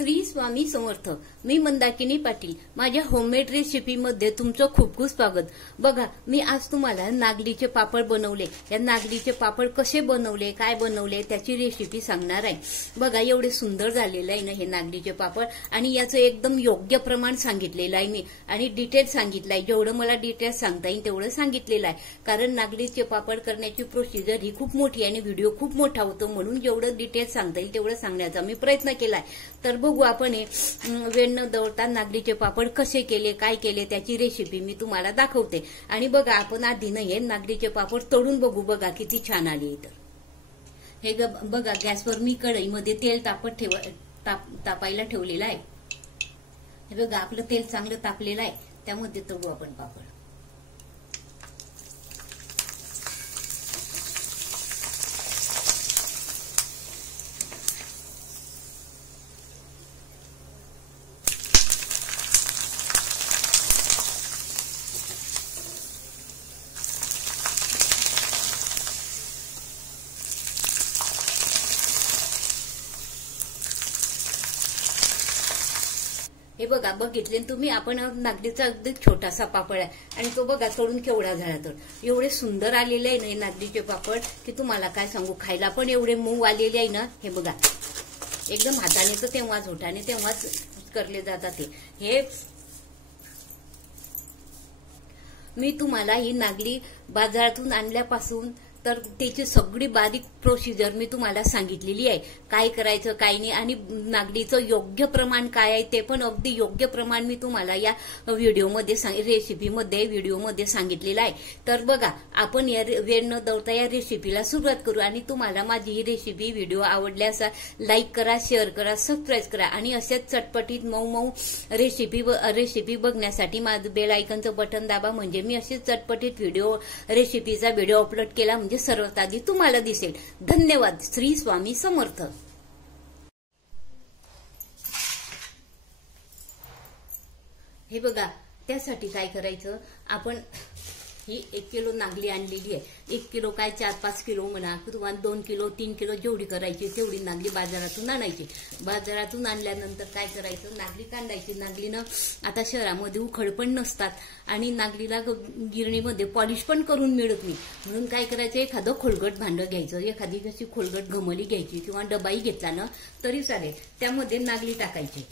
श्री स्वामी समर्थ. मी मंदाकिनी पाटील. माझ्या होममेड रेसिपीमध्ये तुमचं खूप खूप स्वागत. बघा, मी आज तुम्हाला नागलीचे पापड बनवले. या नागलीचे पापड कसे बनवले, काय बनवले त्याची रेसिपी सांगणार आहे. बघा, एवढे सुंदर झालेलं आहे ना हे नागलीचे पापड, आणि याचं एकदम योग्य प्रमाण सांगितलेलं आहे मी, आणि डिटेल सांगितलं आहे. जेवढं मला डिटेल सांगता येईल तेवढं सांगितलेलं आहे. कारण नागलीचे पापड करण्याची प्रोसिजर ही खूप मोठी आहे आणि व्हिडिओ खूप मोठा होतो, म्हणून जेवढं डिटेल सांगता येईल तेवढं सांगण्याचा मी प्रयत्न केलाय. तर बघू आपण वेळ न दवडता नागलीचे पापड कसे केले, काय केले त्याची रेसिपी मी तुम्हाला दाखवते. आणि बघा, आपण आधी हे नागलीचे पापड तळून बघू. बघा किती छान आले. तर हे बघा, गॅसवर मी कढईमध्ये तेल तापायला ठेवलेलं आहे. हे बघा, आपलं तेल चांगलं तापलेलं आहे, त्यामध्ये तळू आपण पापड. हे बघा, बघितले तुम्ही, आपण नागलीचा अगदी छोटासा पापड आहे आणि तो बघा तळून केवढा झाला. तर एवढे सुंदर आलेले आहे ना नागलीचे पापड की तुम्हाला काय सांगू. खायला पण एवढे मऊ आलेले आहे ना. हे बघा, एकदम हाताने तर तेव्हाच होठाने तेव्हाच करले जातात. हे मी तुम्हाला ही नागली बाजारातून आणल्यापासून तर त्याची सगळी बारीक प्रोसिजर मी तुम्हाला सांगितलेली आहे. काय करायचं, काय नाही, आणि नागलीचं योग्य प्रमाण काय आहे ते पण अगदी योग्य प्रमाण मी तुम्हाला या व्हिडिओमध्ये व्हिडिओमध्ये सांगितलेलं आहे. तर बघा, आपण या वेळ न दवडता या रेसिपीला सुरुवात करू. आणि तुम्हाला माझी ही रेसिपी व्हिडिओ आवडल्यास लाईक करा, शेअर करा, सबस्क्राईब करा, आणि असेच चटपटीत मऊ मऊ रेसिपी बघण्यासाठी माझं बेल आयकॉनचं बटन दाबा. म्हणजे मी असेच चटपटीत रेसिपीचा व्हिडिओ अपलोड केला म्हणजे सर्वात आधी तुम्हाला दिसेल. धन्यवाद. श्री स्वामी समर्थ. हे बघा, त्यासाठी काय करायचं, आपण ही 1 किलो नागली आणलेली आहे. 1 किलो काय 4-5 किलो म्हणा, किंवा 2 किलो 3 किलो जेवढी करायची तेवढी नागली बाजारातून आणायची. बाजारातून आणल्यानंतर काय करायचं, नागली कांडायची. नागलीनं आता शहरामध्ये उखड पण नसतात आणि नागलीला गिरणीमध्ये पॉलिश पण करून मिळत नाही. म्हणून काय करायचं, एखादं खोलगट भांडं घ्यायचं, एखादी कशी खोलगट घमली घ्यायची किंवा डबाई घेतला ना तरी चालेल. त्यामध्ये नागली टाकायची.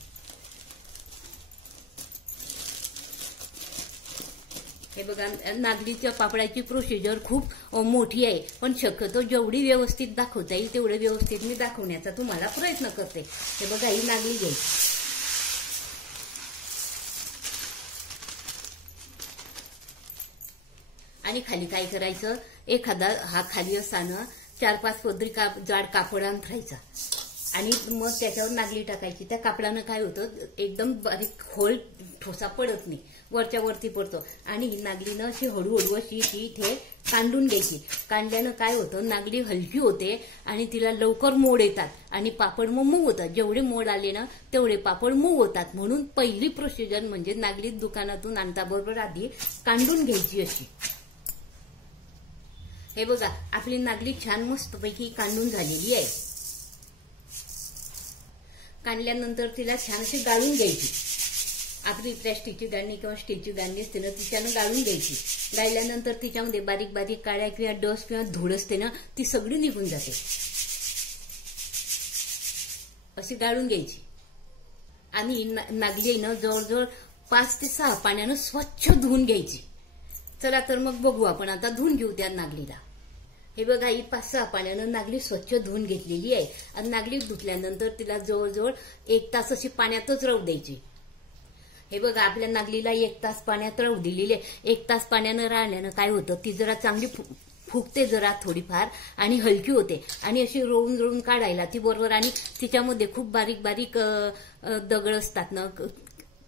हे बघा, नागलीच्या पापडाची प्रोसिजर खूप मोठी आहे, पण शक्यतो जेवढी व्यवस्थित दाखवता येईल तेवढे व्यवस्थित मी दाखवण्याचा तुम्हाला प्रयत्न करते. हे बघा, ही नागली घ्यायची आणि खाली काय करायचं, एखादा हा खाली असताना 4-5 पदरी जाड कापड अंथरायचा आणि मग त्याच्यावर नागली टाकायची. त्या कापडानं काय होतं, एकदम बारीक खोल ठोसा पडत नाही, वरच्या वरती पडतो. आणि ही नागलीनं अशी हळूहळू अशी ती इथे कांडून घ्यायची. कांडल्यानं काय होतं, नागली हलकी होते आणि तिला लवकर मोड येतात आणि पापड मग मऊ होतात. जेवढे मोड आले ना तेवढे पापड मऊ होतात. म्हणून पहिली प्रोसिजर म्हणजे नागली दुकानातून आणता बरोबर आधी कांडून घ्यायची अशी. हे बघा, आपली नागली छान मस्तपैकी कांडून झालेली आहे. काढल्यानंतर तिला छान अशी गाळून घ्यायची. आपली प्लॅस्टिकची गाळणी किंवा स्टीलची गाळणी असते ना, तिच्यानं गाळून घ्यायची. गाळल्यानंतर तिच्यामध्ये बारीक बारीक काळ्या किंवा डस्ट किंवा धूळ असते ना, ती सगळी निघून जाते. अशी गाळून घ्यायची. आणि नागली ना जवळजवळ 5 ते 6 पाण्यानं स्वच्छ धुवून घ्यायची. चला तर मग बघू आपण आता धुवून घेऊ त्या नागलीला. हे बघा, ही 5-6 पाण्यानं नागली स्वच्छ धुवून घेतलेली आहे. आणि नागली धुतल्यानंतर तिला जवळजवळ 1 तास अशी पाण्यातच राहू द्यायची. हे बघा, आपल्या नागलीला 1 तास पाण्यात राहू दिलेली आहे. 1 तास पाण्यानं राहिल्यानं काय होतं, ती जरा चांगली फुगते जरा थोडीफार आणि हलकी होते. आणि अशी रोवून काढायला ती बरोबर. आणि तिच्यामध्ये खूप बारीक बारीक दगड असतात ना,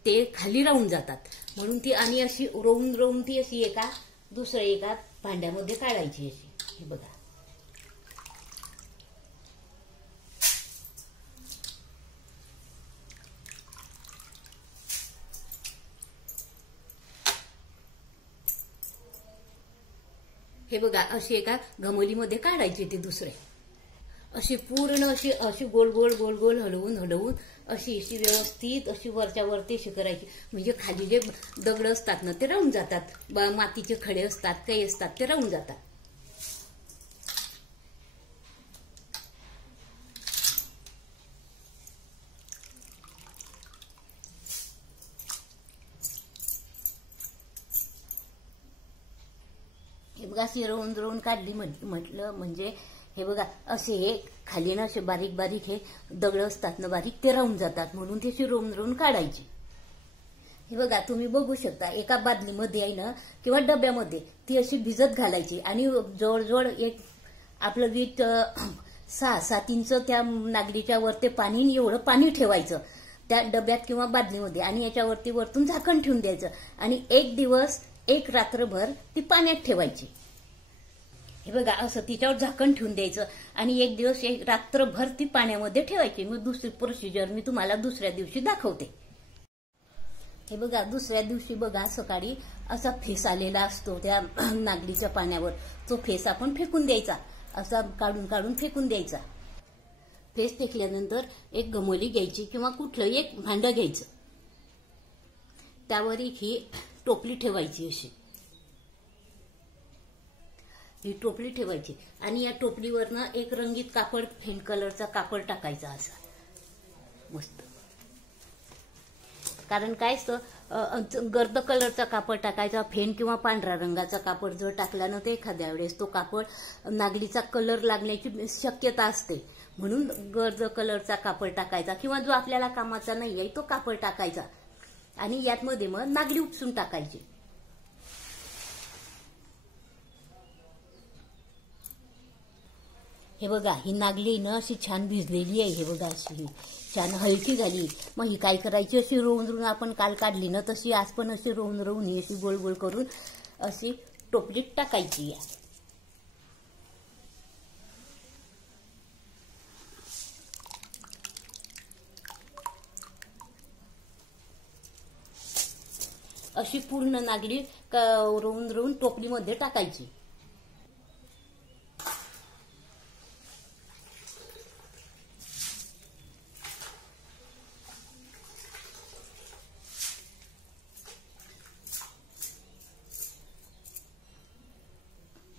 ते खाली राहून जातात. म्हणून ती आणि अशी रोवून ती अशी दुसऱ्या एका भांड्यामध्ये काढायची अशी. हे बघा, हे बघा, अशी एका घमोलीमध्ये काढायची ती दुसरे. अशी पूर्ण अशी अशी गोल गोल गोल गोल हलवून हलवून अशी अशी व्यवस्थित अशी वरच्या वरती अशी करायची. म्हणजे खाली जे दगड असतात ना ते राहून जातात, मातीचे खडे असतात काही असतात ते राहून जातात. हे बघा अशी रवून रवून काढली म्हटलं म्हणजे हे बघा असे हे खाली ना असे बारीक बारीक हे दगड असतात ना बारीक ते राहून जातात म्हणून ते अशी रवून रवून काढायची. हे बघा तुम्ही बघू शकता एका बादलीमध्ये आहे ना किंवा डब्यामध्ये ती अशी भिजत घालायची आणि जवळजवळ एक आपलं वीट 6-7 इंच त्या नागलीच्या वर ते पाणी एवढं पाणी ठेवायचं त्या डब्यात किंवा बादलीमध्ये आणि याच्यावरती वरतून झाकण ठेवून द्यायचं आणि एक दिवस एक रात्रभर ती पाण्यात ठेवायची. हे बघा असं तिच्यावर झाकण ठेवून द्यायचं आणि एक दिवस एक रात्रभर ती पाण्यामध्ये ठेवायची. मग दुसरी प्रोसिजर मी तुम्हाला दुसऱ्या दिवशी दाखवते. हे बघा दुसऱ्या दिवशी बघा सकाळी असा फेस आलेला असतो त्या नागलीच्या पाण्यावर. तो फेस आपण फेकून द्यायचा, असा काढून काढून फेकून द्यायचा. फेस फेकल्यानंतर एक गमोली घ्यायची किंवा कुठलंही एक भांडं घ्यायचं, त्यावर ही टोपली ठेवायची. अशी ही टोपली ठेवायची आणि या टोपलीवरनं एक रंगीत कापड फेन कलरचा कापड टाकायचा असा मस्त. कारण काय असतं गर्द कलरचा कापड टाकायचा, फेन किंवा पांढऱ्या रंगाचा कापड जर टाकला ना ते एखाद्या वेळेस तो कापड नागलीचा कलर लागण्याची शक्यता असते. म्हणून गर्द कलरचा कापड टाकायचा किंवा जो आपल्याला कामाचा नाही आहे तो कापड टाकायचा आणि यातमध्ये मग नागली उपसून टाकायची. हे बघा ही नागली ना अशी छान भिजलेली आहे. हे बघा अशी छान हलकी झाली. मग ही काय करायची अशी रोवून रोवून आपण काल काढली ना तशी आज पण अशी रोवून रोवून ही अशी गोल गोल करून अशी टोपलीत टाकायची. अशी पूर्ण नागली रोवून रोवून टोपलीमध्ये टाकायची.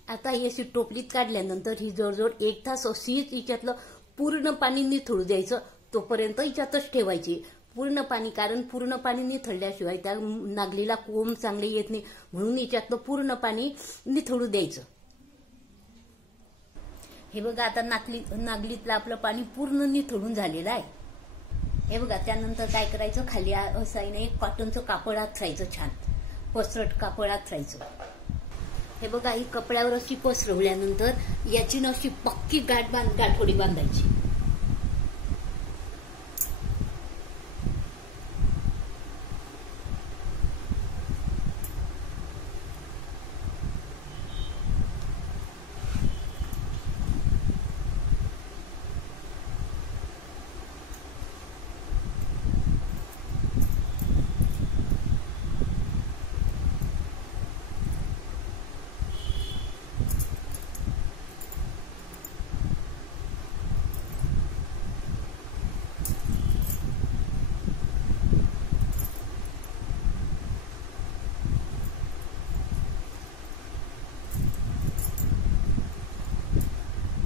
आता ही अशी टोपलीत काढल्यानंतर ही जवळजवळ 1 तास अशीच हिच्यातलं पूर्ण पाणी निथळू द्यायचं. तोपर्यंत हिच्यातच ठेवायची पूर्ण पाणी, कारण पूर्ण पाणी निथळल्याशिवाय त्या नागलीला कोंब चांगले येत नाही म्हणून हिच्यातलं पूर्ण पाणी निथळू द्यायचं. हे बघा आता नागलीतलं आपलं पाणी पूर्ण निथळून झालेलं आहे. हे बघा त्यानंतर काय करायचं, खाली असायनं एक कॉटनचं कापड हातरायचं, छान पसरट कापड हातरायचं. हे बघा ही कपड्यावर अशी पसरवल्यानंतर याची ना अशी पक्की गाठोडी बांधायची.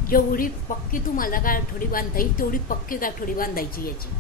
जेवढी पक्की तुम्हाला गाठोडी बांधता येईल तेवढी पक्की गाठोडी बांधायची याची.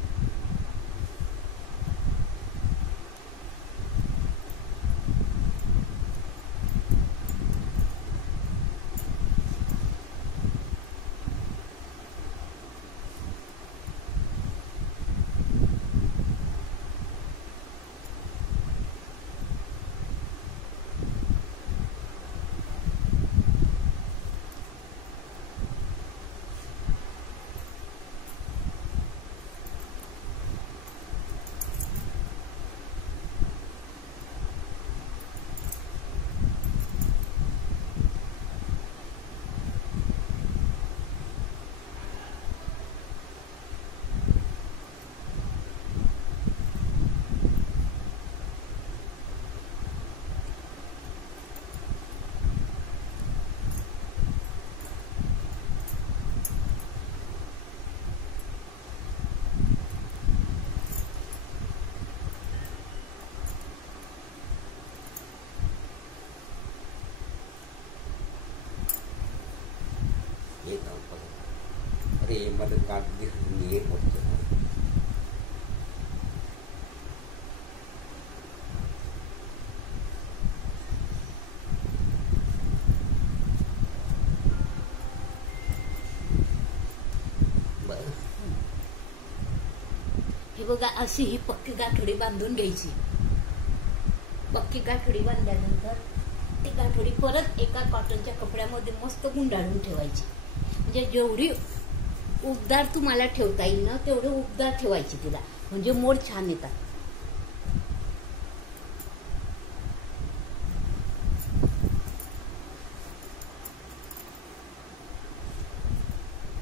ये मदद का दिखनी पड़तो हे बघा अशी ही पक्की गाठोडी बांधून घ्यायची। पक्की गाठोडी बांधल्यानंतर ती गाठोडी परत एका कॉटनच्या कपड्यामध्ये मस्त गुंडाळून ठेवायची। म्हणजे जेवढी उबदार तुम्हाला ठेवता येईल ना तेवढे उबदार ठेवायची तिला, म्हणजे मोड छान येतात।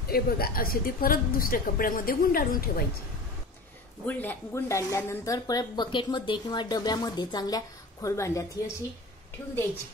हे बघा अशी ती परत दुसऱ्या कपड्यामध्ये गुंडाळून ठेवायची। गुंडाळल्यानंतर परत बकेटमध्ये किंवा डब्यामध्ये चांगल्या खोलबांड्यात ही अशी ठेवून द्यायची।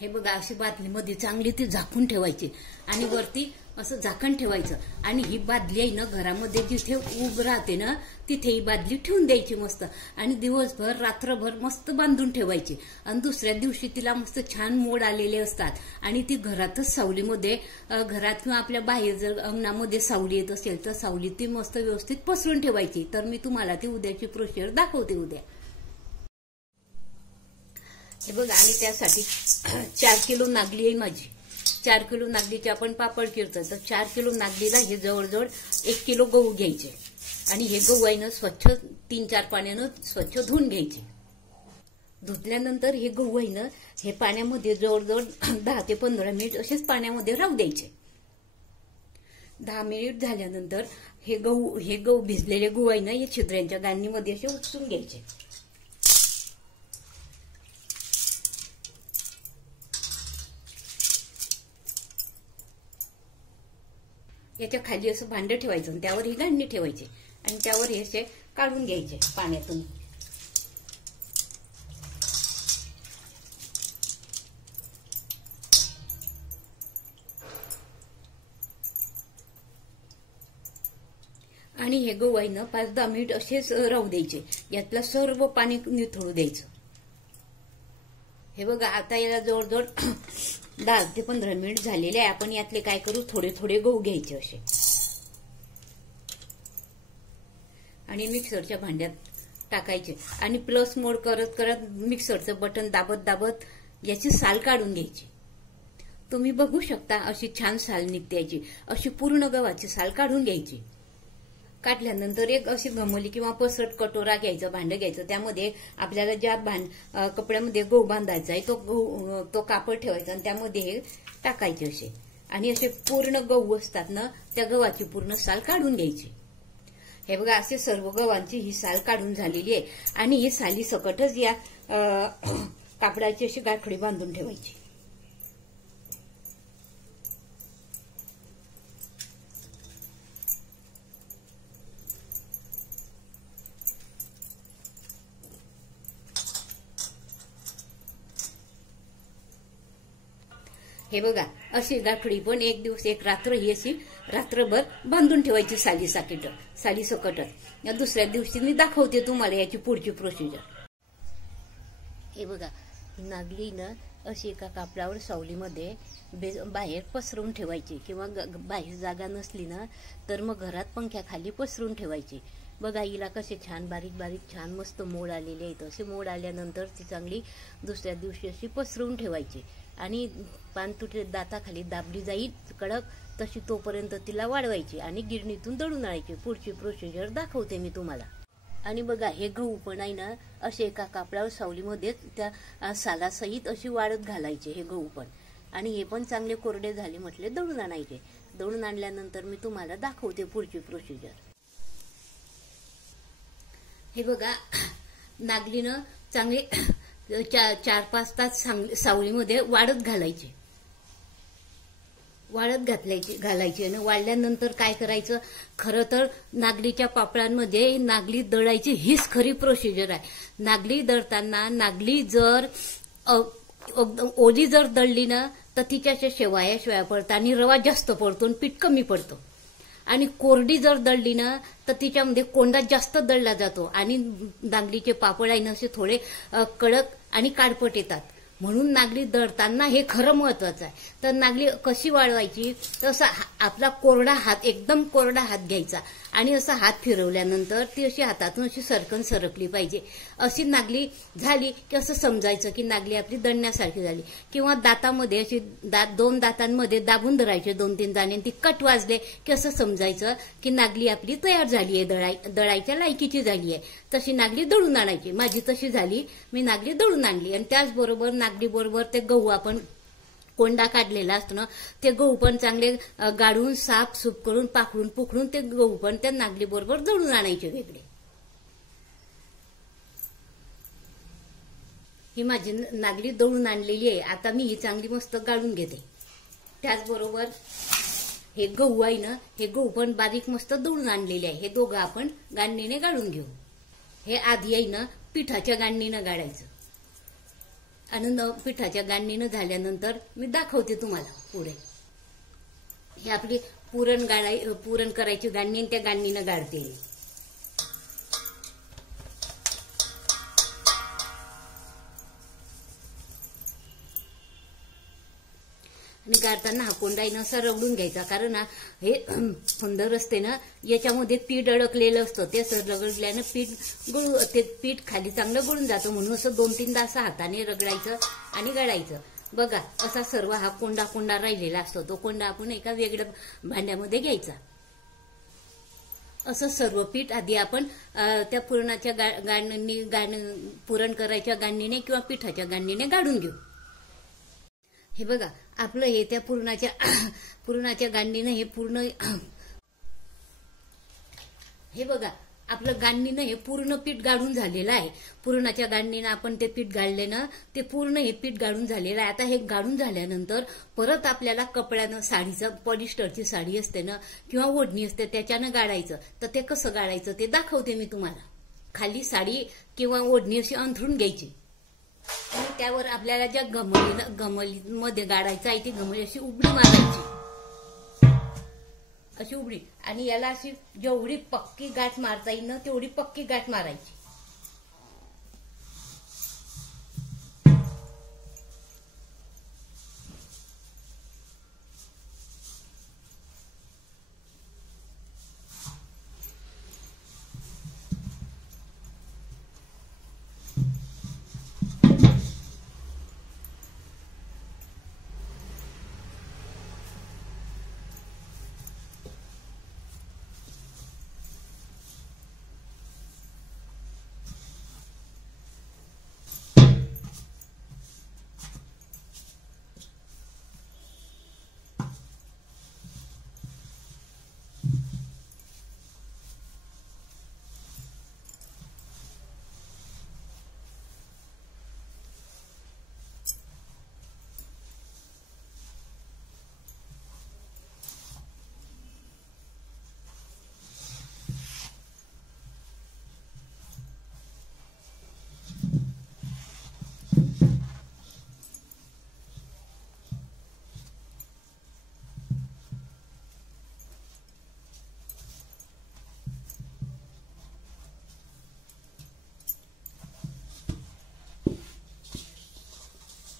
हे बघा अशी बादलीमध्ये चांगली ती झाकून ठेवायची आणि वरती असं झाकण ठेवायचं आणि ही बादली आहे ना घरामध्ये जिथे उब राहते ना तिथे ही बादली ठेवून द्यायची मस्त आणि दिवसभर रात्रभर मस्त बांधून ठेवायची आणि दुसऱ्या दिवशी तिला मस्त छान मोड आलेले असतात आणि ती घरातच सावलीमध्ये घरात किंवा आपल्या बाहेर जर अंगणामध्ये सावली येत असेल तर सावलीत ती मस्त व्यवस्थित पसरून ठेवायची। तर मी तुम्हाला ती उद्याची प्रोसिजर दाखवते उद्या। हे बघा आणि त्यासाठी 4 किलो नागली आहे माझी। 4 किलो नागलीचे आपण पापड करतो तर 4 किलो नागलीला हे जवळजवळ 1 किलो गहू घ्यायचे आणि हे गहू आहे ना स्वच्छ 3-4 पाण्यानं स्वच्छ धुवून घ्यायचे। धुतल्यानंतर हे गहू आहे ना हे पाण्यामध्ये जवळजवळ 10 ते 15 मिनिट असेच पाण्यामध्ये राहू द्यायचे। 10 मिनिट झाल्यानंतर हे गहू भिजलेले गहू आहे ना हे छिद्रांच्या गांनीमध्ये असे उपसून घ्यायचे। याच्या खाली असं भांड ठेवायचं आणि त्यावर ही गांडी ठेवायची आणि त्यावर हे असे काढून घ्यायचे पाण्यातून। आणि हे गहू आहे ना 5-10 मिनिट असेच राहू द्यायचे, यातलं सर्व पाणी निथळू द्यायचं। हे बघा आता याला जवळजवळ 10 ते 15 मिनिट झालेले आहे। आपण यातले काय करू थोडे थोडे गहू घ्यायचे असे आणि मिक्सरच्या भांड्यात टाकायचे आणि प्लस मोड करत करत मिक्सरचं बटन दाबत दाबत याची साल काढून घ्यायची। तुम्ही बघू शकता अशी छान साल निघते याची, अशी पूर्ण गव्हाची साल काढून घ्यायची। काढल्यानंतर एक अशी घमोली किंवा पसरट कटोरा घ्यायचं, भांड घ्यायचं, त्यामध्ये आपल्याला ज्या कपड्यामध्ये गहू बांधायचा आहे तो कापड ठेवायचा आणि त्यामध्ये हे टाकायचे असे आणि असे पूर्ण गहू असतात ना त्या गव्हाची पूर्ण साल काढून घ्यायची। हे बघा असे सर्व गव्हांची ही साल काढून झालेली आहे आणि ही साली सकटच या कापडाची अशी गाठोडी बांधून ठेवायची। हे बघा अशी गाठोडी पण एक दिवस एक रात्र ही अशी रात्रभर बांधून ठेवायची साली सकट। दुसऱ्या दिवशी मी दाखवते तुम्हाला याची पुढची प्रोसिजर। हे बघा नागली ना अशी एका कापडावर सावलीमध्ये बाहेर पसरून ठेवायची किंवा बाहेर जागा नसली ना तर मग घरात पंख्याखाली पसरून ठेवायची। बघा हिला कसे छान बारीक बारीक छान मस्त मोड आलेले आहेत। असे मोड आल्यानंतर ती चांगली दुसऱ्या दिवशी अशी पसरून ठेवायची आणि पानतुटे दाताखाली दाबली जाईल कडक तशी तोपर्यंत तिला वाढवायची आणि गिरणीतून दळून आणायची। पुढची प्रोसिजर दाखवते मी तुम्हाला। आणि बघा हे गहू पण आहे ना असे एका कापडावर सावलीमध्ये त्या सालासहित अशी वाळत घालायचे हे गहू पण आणि हे पण चांगले कोरडे झाले म्हटले दळून आणायचे। दळून आणल्यानंतर मी तुम्हाला दाखवते पुढची प्रोसिजर। हे बघा नागलीनं चांगले 4-5 तास सावलीमध्ये वाळत घालायचे। वाळत घालायची आणि वाळल्यानंतर काय करायचं, खरं तर नागलीच्या पापडांमध्ये नागली दळायची हीच खरी प्रोसिजर आहे। नागली दळताना नागली जर ओली जर दळली ना तर तिच्या शेवाया पडतात आणि रवा जास्त पडतो आणि पीठ कमी पडतो आणि कोरडी जर दळली ना तर तिच्यामध्ये कोंडा जास्त दळला जातो आणि नागलीचे पापड आहे ना असे थोडे कडक आणि काळपट येतात। म्हणून नागली दळताना हे खरं महत्वाचं आहे. तर नागली कशी वाळवायची, तर आपला कोरडा हात, एकदम कोरडा हात घ्यायचा आणि असा हात फिरवल्यानंतर ती अशी हातातून अशी सरकन सरकली पाहिजे. अशी नागली झाली की असं समजायचं की नागली आपली दळण्यासारखी झाली. किंवा दातामध्ये अशी दोन दातांमध्ये दाबून धरायचे 2-3 दाणे, ती कट वाजले की असं समजायचं की नागली आपली तयार झाली आहे, दळायच्या लायकीची झाली आहे. तशी नागली दळून आणायची. माझी तशी झाली, मी नागली दळून आणली. आणि त्याचबरोबर नागली बरोबर ते गहू आपण कोंडा काढलेला असतो ना, ते गहू पण चांगले गाडून साफसूफ करून पाखडून पुखडून ते गहू पण त्या नागली बरोबर दळून आणायचे वेगळे. ही माझी नागली दळून आणलेली आहे. आता मी ही चांगली मस्त गाळून घेते. त्याचबरोबर हे गहू आहे ना, हे गहू पण बारीक मस्त दळून आणलेले आहे. हे दोघं आपण गांडणीने गाळून घेऊ. हे आधी आहे ना पिठाच्या गांडणीनं गाळायचं. आणि पिठाच्या गांडणीनं झाल्यानंतर मी दाखवते तुम्हाला पुढे. हे आपली पुरण करायची गांडणी, त्या गांडणीनं गाळते. आणि गाळताना हा कोंडाईनं असा रगडून घ्यायचा, कारण हे फंदर असते ना, याच्यामध्ये पीठ अडकलेलं असतं. ते असं रगडल्यानं ते पीठ खाली चांगलं गळून जातं. म्हणून असं 2-3दा असं हाताने रगडायचं आणि गाळायचं. बघा असा सर्व हा कोंडा राहिलेला असतो. तो कोंडा आपण एका वेगळ्या भांड्यामध्ये घ्यायचा. असं सर्व पीठ आधी आपण त्या पुरणाच्या पुरण करायच्या गांडणीने किंवा पिठाच्या गांडणीने गाळून घेऊ. हे बघा आपलं हे त्या पुरणाच्या गांडणीनं हे पूर्ण, हे बघा आपलं गांडणीनं हे पूर्ण पीठ गाळून झालेलं आहे. पुरणाच्या गांडणीनं आपण ते पीठ गाळले ना, ते पूर्ण हे पीठ गाळून झालेलं आहे. आता हे गाळून झाल्यानंतर परत आपल्याला कपड्यानं, साडीचं, पॉलिस्टरची साडी असते ना किंवा ओढणी असते, त्याच्यानं गाळायचं. तर ते कसं गाळायचं ते दाखवते मी तुम्हाला. खाली साडी किंवा ओढणी अशी अंथरून घ्यायची आणि त्यावर आपल्याला ज्या गमलीमध्ये गाडायचं आहे ती गमली अशी उबडी मारायची, अशी उबडी. आणि याला अशी जेवढी पक्की गाठ मारता येईल ना तेवढी पक्की गाठ मारायची.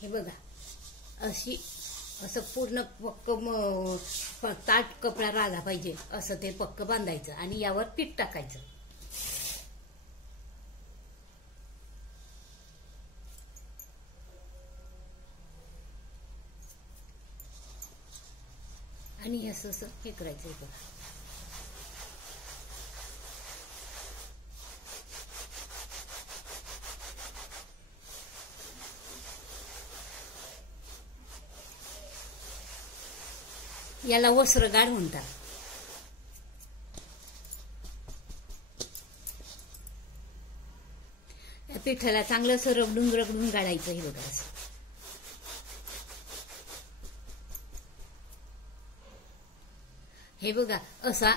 हे बघा असं पूर्ण पक्क ताट कपडा राहिला पाहिजे असं ते पक्क बांधायचं आणि यावर पीठ टाकायचं. आणि असं हे करायचं. बघा याला वस्त्रगाळ म्हणतात. या पिठाला चांगलं असं रगडून गाळायचं. हे बघा असं. हे बघा असा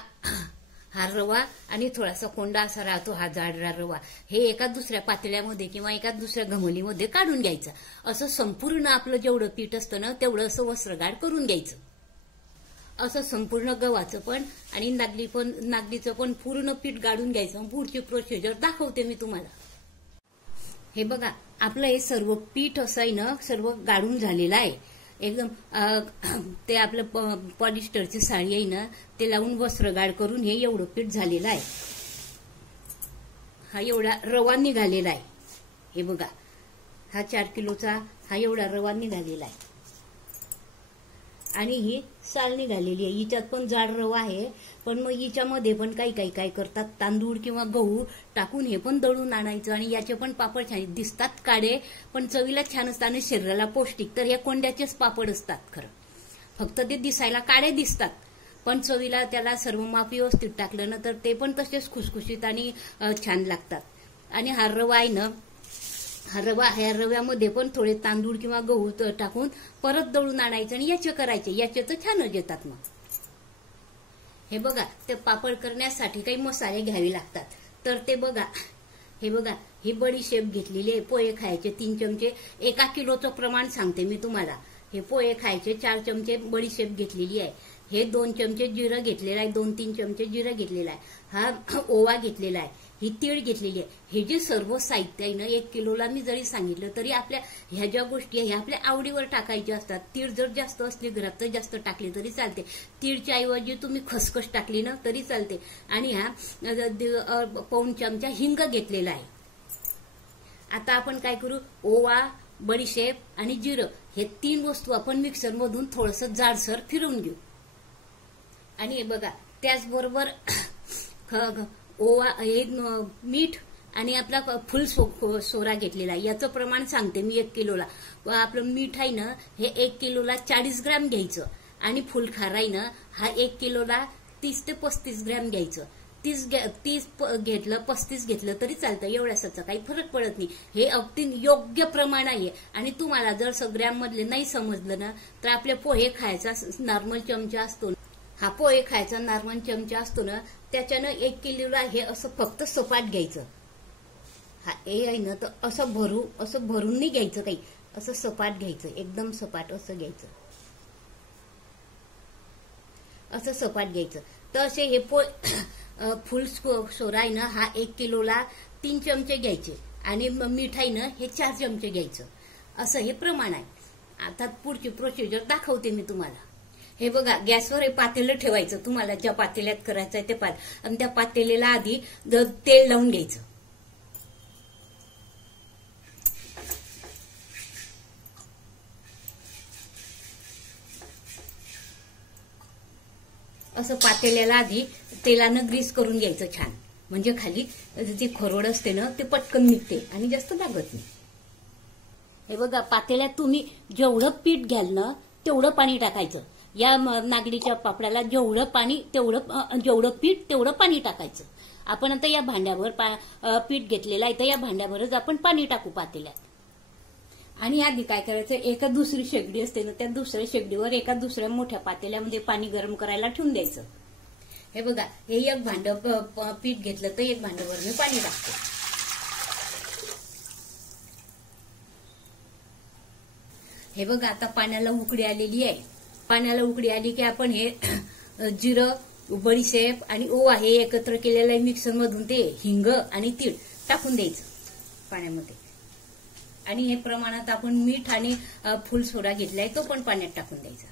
हा रवा आणि थोडासा कोंडा असा राहतो, हा जाडरा रवा. हे एका दुसऱ्या पातेल्यामध्ये किंवा एका दुसऱ्या घमलीमध्ये काढून घ्यायचं. असं संपूर्ण आपलं जेवढं पीठ असतं ना तेवढं असं वस्त्रगाळ करून घ्यायचं. असं संपूर्ण गव्हाचं पण आणि नागलीचं पण पूर्ण पीठ गाळून घ्यायचं. पुढची प्रोसिजर दाखवते मी तुम्हाला. हे बघा, आपलं हे सर्व पीठ असं आहे ना, सर्व गाळून झालेलं आहे एकदम. ते आपलं पॉलिस्टरची साडी आहे ना, ते लावून वस्त्रगाळ करून हे एवढं पीठ झालेलं आहे. हा एवढा रवा निघालेला आहे. हे बघा, हा 4 किलोचा हा एवढा रवा निघालेला आहे. आणि ही साल निघालेली आहे. हिच्यात पण जाड रवा आहे, पण मग हिच्यामध्ये पण काही काय करतात, तांदूळ किंवा गहू टाकून हे पण दळून आणायचं. आणि याचे पण पापड छान दिसतात, काळे, पण चवीला छान असतात आणि शरीराला पौष्टिक. तर या कोंड्याचेच पापड असतात खरं, फक्त ते दिसायला काळे दिसतात, पण चवीला त्याला सर्व माप व्यवस्थित टाकलं ना तर ते पण तसेच खुसखुशीत आणि छान लागतात. आणि हा रवा आहे ना, ह्या रव्यामध्ये पण थोडे तांदूळ किंवा गहू टाकून परत दळून आणायचं आणि याचे करायचे. याचे तर छानच येतात. मग हे बघा, ते पापड करण्यासाठी काही मसाले घ्यावे लागतात. तर ते बघा, हे बघा, ही बडीशेप घेतलेली आहे. पोहे खायचे 3 चमचे, 1 किलोचं प्रमाण सांगते मी तुम्हाला. हे पोहे खायचे 4 चमचे बडीशेप घेतलेली आहे. हे 2 चमचे जिरं घेतलेलं आहे, 2-3 चमचे जिरं घेतलेला आहे. हा ओवा घेतलेला आहे, ही तीळ घेतलेली आहे. हे जे सर्व साहित्य आहे ना, 1 किलोला मी जरी सांगितलं तरी आपल्या ह्या ज्या गोष्टी आहे ह्या आपल्या आवडीवर टाकायच्या असतात. तीळ जर जास्त असली घरात तर जास्त टाकली तरी चालते. तीळच्या ऐवजी तुम्ही खसखस टाकली ना तरी चालते. आणि हा 1 चमचा हिंग घेतलेला आहे. आता आपण काय करू, ओवा, बडीशेप आणि जिरं हे 3 वस्तू आपण मिक्सरमधून थोडंसं जाडसर फिरवून घेऊ. आणि हे बघा, त्याचबरोबर ओवा, हे मीठ आणि आपला फुल सोरा घेतलेला आहे. याचं प्रमाण सांगते मी 1 किलोला. आपलं मीठ आहे ना, हे 1 किलोला 40 ग्रॅम घ्यायचं. आणि फुलखार आहे ना, हा 1 किलोला 30 ते 35 ग्रॅम घ्यायचं. 30 घेतलं, 35 घेतलं तरी चालतं, एवढ्यासाचा काही फरक पडत नाही. हे अगदी योग्य प्रमाण आहे. आणि तुम्हाला जर ग्रॅम मधले नाही समजलं ना तर आपले पोहे खायचा नॉर्मल चमचा असतो, हा पोहे खायचा नॉर्मल चमचा असतो ना, त्याच्यानं 1 किलोला हे असं फक्त सपाट घ्यायचं. हा हे आहे ना, तर असं भरून नाही घ्यायचं काही, असं सपाट घ्यायचं, एकदम सपाट असं घ्यायचं, असं सपाट घ्यायचं. तर असे हे फुल सोरा आहे ना, हा 1 किलोला 3 चमचे घ्यायचे. आणि मीठ आहे ना, हे 4 चमचे घ्यायचं. असं हे प्रमाण आहे. आता पुढची प्रोसिजर दाखवते मी तुम्हाला. हे बघा, गॅसवर हे पातेलं ठेवायचं, तुम्हाला ज्या पातेल्यात करायचं आहे ते आणि त्या पातेल्याला आधी तेल लावून घ्यायचं. असं पातेल्याला आधी तेलानं ग्रीस करून घ्यायचं छान, म्हणजे खाली जी खरोड असते ना ते पटकन निघते आणि जास्त लागत नाही. हे बघा, पातेल्यात तुम्ही जेवढं पीठ घ्याल ना तेवढं पाणी टाकायचं. या नागलीच्या पापडाला जेवढं पीठ तेवढं पाणी टाकायचं. आपण आता या भांड्यावर पीठ घेतलेलं आहे, तर या भांड्यावरच आपण पाणी टाकू पातेल्यात. आणि आधी काय करायचं, एका दुसरी शेगडी असते ना, त्या दुसऱ्या शेगडीवर एका दुसऱ्या मोठ्या पातेल्यामध्ये पाणी गरम करायला ठेवून द्यायचं. हे बघा, हे एक भांड पीठ घेतलं तर 1 भांड्यावर मी पाणी टाकतो. हे बघा, आता पाण्याला उकळी आलेली आहे. पाण्याला उकळी आली की आपण हे जिरं, बडीशेप आणि ओवा हे एकत्र केलेलं आहे मिक्सरमधून, ते हिंग आणि तीळ टाकून द्यायचं पाण्यामध्ये. आणि हे प्रमाणात आपण मीठ आणि फुल सोडा घेतलाय तो पण पाण्यात टाकून द्यायचा.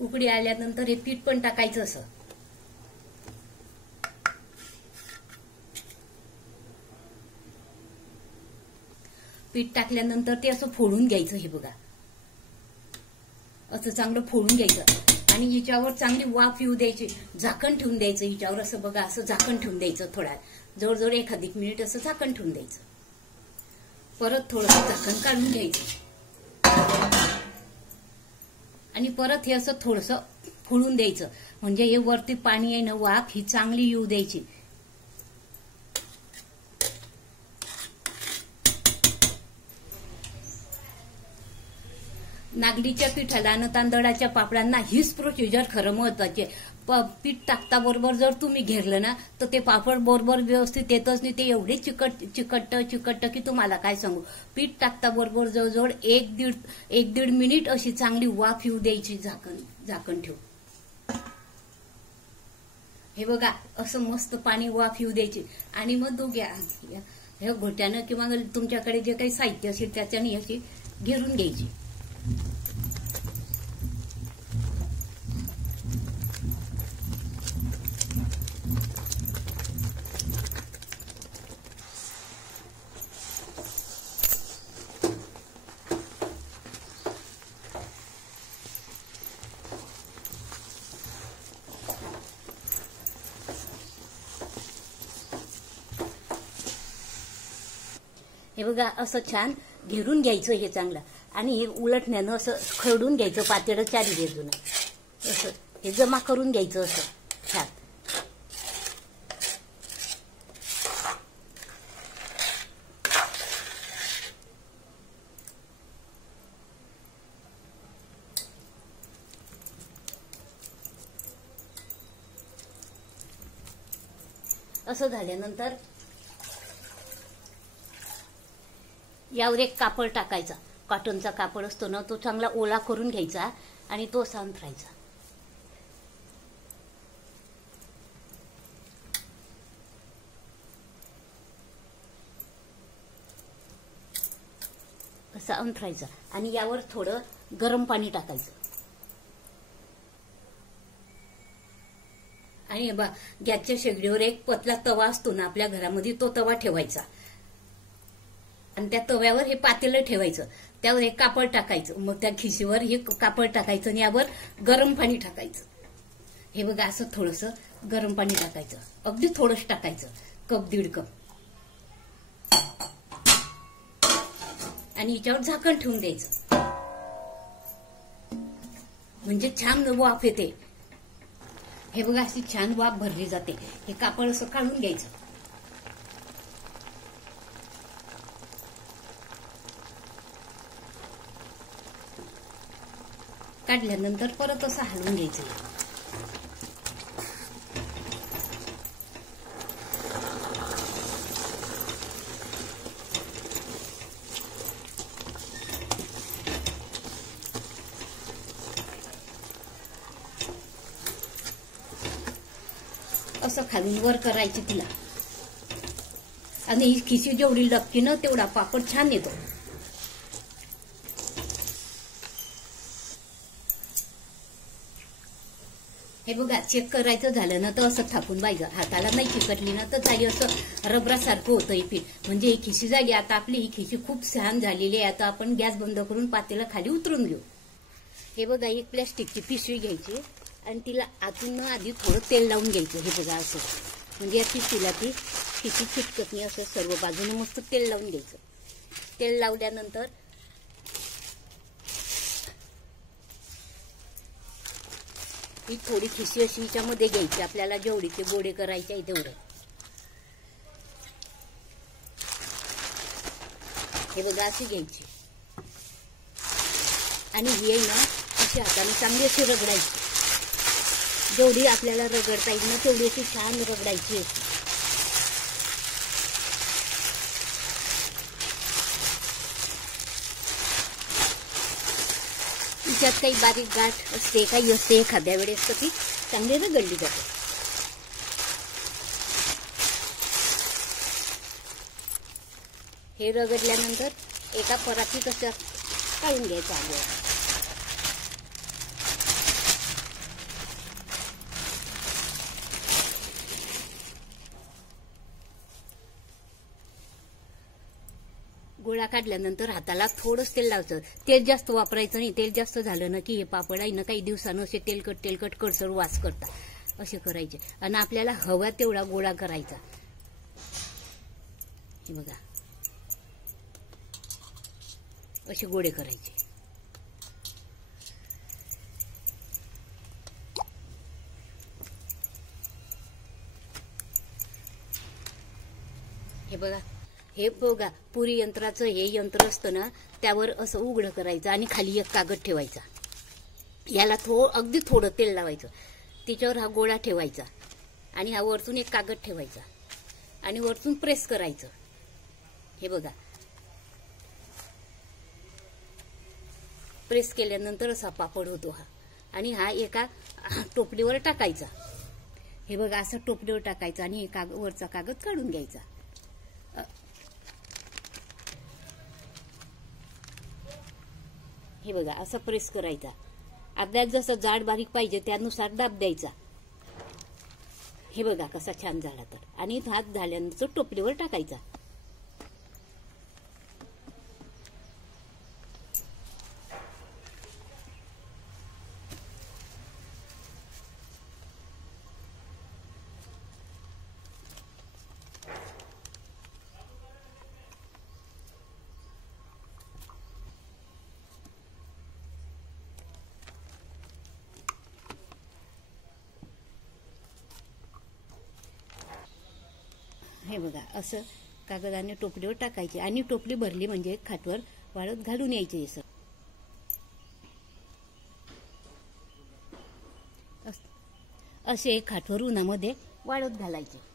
उकळी आल्यानंतर हे पीठ पण टाकायचं. असं पीठ टाकल्यानंतर ते असं फोडून घ्यायचं. हे बघा, असं चांगलं फोडून घ्यायचं आणि हिच्यावर चांगली वाफ येऊ द्यायची, झाकण ठेवून द्यायचं हिच्यावर. असं बघा, असं झाकण ठेवून द्यायचं, थोडा जवळजवळ 1 मिनिट असं झाकण ठेवून द्यायचं. परत थोडंसं झाकण काढून घ्यायचं आणि परत हे असं थोडंसं फोडून द्यायचं, म्हणजे हे वरती पाणी आहे ना, वाफ ही चांगली येऊ द्यायची. नागलीच्या पिठाला आणि तांदळाच्या पापडांना हीच प्रोसिजर खरं महत्वाची आहे. पीठ टाकता बरोबर जर तुम्ही घेरलं ना तर ते पापड बरोबर व्यवस्थित येतच नाही, ते एवढे चिकट की तुम्हाला काय सांगू. पीठ टाकता बरोबर जवळजवळ 1-1.5 मिनिट अशी चांगली वाफ येऊ द्यायची, झाकण ठेवू. हे बघा असं मस्त पाणी वाफ येऊ द्यायची आणि मग ह्या घोट्यानं किंवा तुमच्याकडे जे काही साहित्य असेल त्याच्याने अशी घेरून घ्यायची. हे बघा असं छान घेरून घ्यायचं हे चांगलं आणि हे उलटण्यानं असं खरडून घ्यायचं पातेलं चारी बाजूनं असं हे जमा करून घ्यायचं असं छान. असं झाल्यानंतर यावर एक कापड टाकायचा. कॉटनचा कापड असतो ना तो चांगला ओला करून घ्यायचा आणि तो सांथरायचा. असं अंथरायचं आणि यावर थोडं गरम पाणी टाकायचं. आणि गॅसच्या शेगडीवर एक पतला तवा असतो ना आपल्या घरामध्ये तो तवा ठेवायचा आणि त्या तव्यावर हे पातेलं ठेवायचं. त्यावर एक कापड टाकायचं. मग त्या खिशीवर हे कापड टाकायचं आणि यावर गरम पाणी टाकायचं. हे बघा असं थोडंसं गरम पाणी टाकायचं. अगदी थोडंच टाकायचं. कप दीड कप. आणि याच्यावर झाकण ठेवून द्यायचं. म्हणजे छान वाफ येते. हे बघा अशी छान वाफ भरली जाते. हे कापड असं काढून घ्यायचं. काढल्यानंतर परत असं हलवून घ्यायचं. असं खालून वर करायची तिला आणि ही खिशी जेवढी लपकी ना तेवढा पापड छान येतो. हे बघा चेक करायचं झालं ना तर असं थापून पाहिजे. हाताला नाही चिकटली ना तर झाली असं रबरासारखं होतं हे पीठ. म्हणजे ही खिशी झाली. आता आपली ही खिशी खूप छान झालेली आहे. आता आपण गॅस बंद करून पातेलं खाली उतरून घेऊ. हे बघा एक प्लॅस्टिकची पिशवी घ्यायची आणि तिला आतून आधी थोडं तेल लावून घ्यायचं. हे बघा असं म्हणजे या पिशवीला ती खिशी चिटकत नाही. असं सर्व बाजूने मस्त तेल लावून घ्यायचं. तेल लावल्यानंतर ही थोडी खिशी अशी हिच्यामध्ये घ्यायची. आपल्याला जेवढी ते गोळे करायचे आहे तेवढं. हे बघा अशी घ्यायची आणि ही आहे ना अशी हाताने चांगली अशी रगडायची. जेवढी आपल्याला रगडता येईल ना तेवढी अशी छान रगडायची अशी. तिच्यात काही बारीक गाठ असते काही असते एखाद्या वेळेस तर ती चांगली रगडली जाते. हे रगडल्यानंतर एका परातीत असं काढून घ्यायचं आहे. गोळा काढल्यानंतर हाताला थोडंच तेल लावायचं. तेल जास्त वापरायचं नाही. तेल जास्त झालं ना की हे पापड आहे ना काही दिवसानं असे तेलकट कडसर वास करतात. असे करायचे आणि आपल्याला हवा तेवढा गोळा करायचा. हे बघा असे गोळे करायचे. हे बघा हे बघा पुरी यंत्राचं हे यंत्र असतं ना त्यावर असं उघडं करायचं आणि खाली एक कागद ठेवायचा. याला अगदी थोडं तेल लावायचं. तिच्यावर हा गोळा ठेवायचा आणि हा वरतून एक कागद ठेवायचा आणि वरतून प्रेस करायचं. हे बघा प्रेस केल्यानंतर असा पापड होतो हा. आणि हा एका टोपलीवर टाकायचा. हे बघा असं टोपलीवर टाकायचा आणि वरचा कागद काढून घ्यायचा. हे बघा असं प्रेस करायचा. आपल्याला जसं जाड बारीक पाहिजे त्यानुसार दाब द्यायचा. हे बघा कसा छान झाला तर. आणि भात झाल्यानंतर टोपलीवर टाकायचा. हे बघा असं कागदाने टोपलीवर टाकायचे आणि टोपली भरली म्हणजे खाटवर वाळत घालून यायचे. असे खाटवर उन्हामध्ये वाळत घालायचे.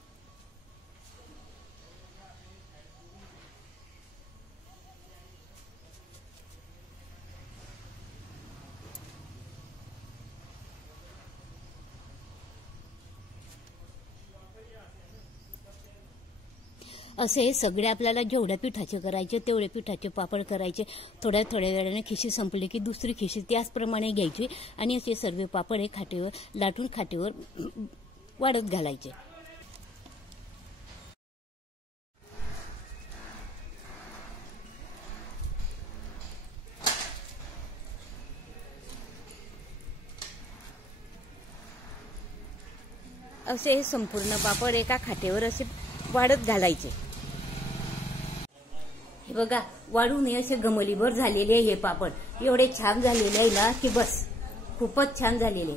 असे सगळे आपल्याला जेवढ्या पिठाचे करायचे तेवढे पिठाचे पापड करायचे. थोड्या वेळाने खिशी संपली की दुसरी खिशी त्याचप्रमाणे घ्यायची आणि असे सर्व पापड हे खाटेवर लाटून खाटेवर वाळत घालायचे. असे संपूर्ण पापड एका खाटेवर असे वाळत घालायचे. हे बघा वाळून हे असे गमलीभर झालेले हे पापड एवढे छान झालेले आहे ना की बस खूपच छान झालेले.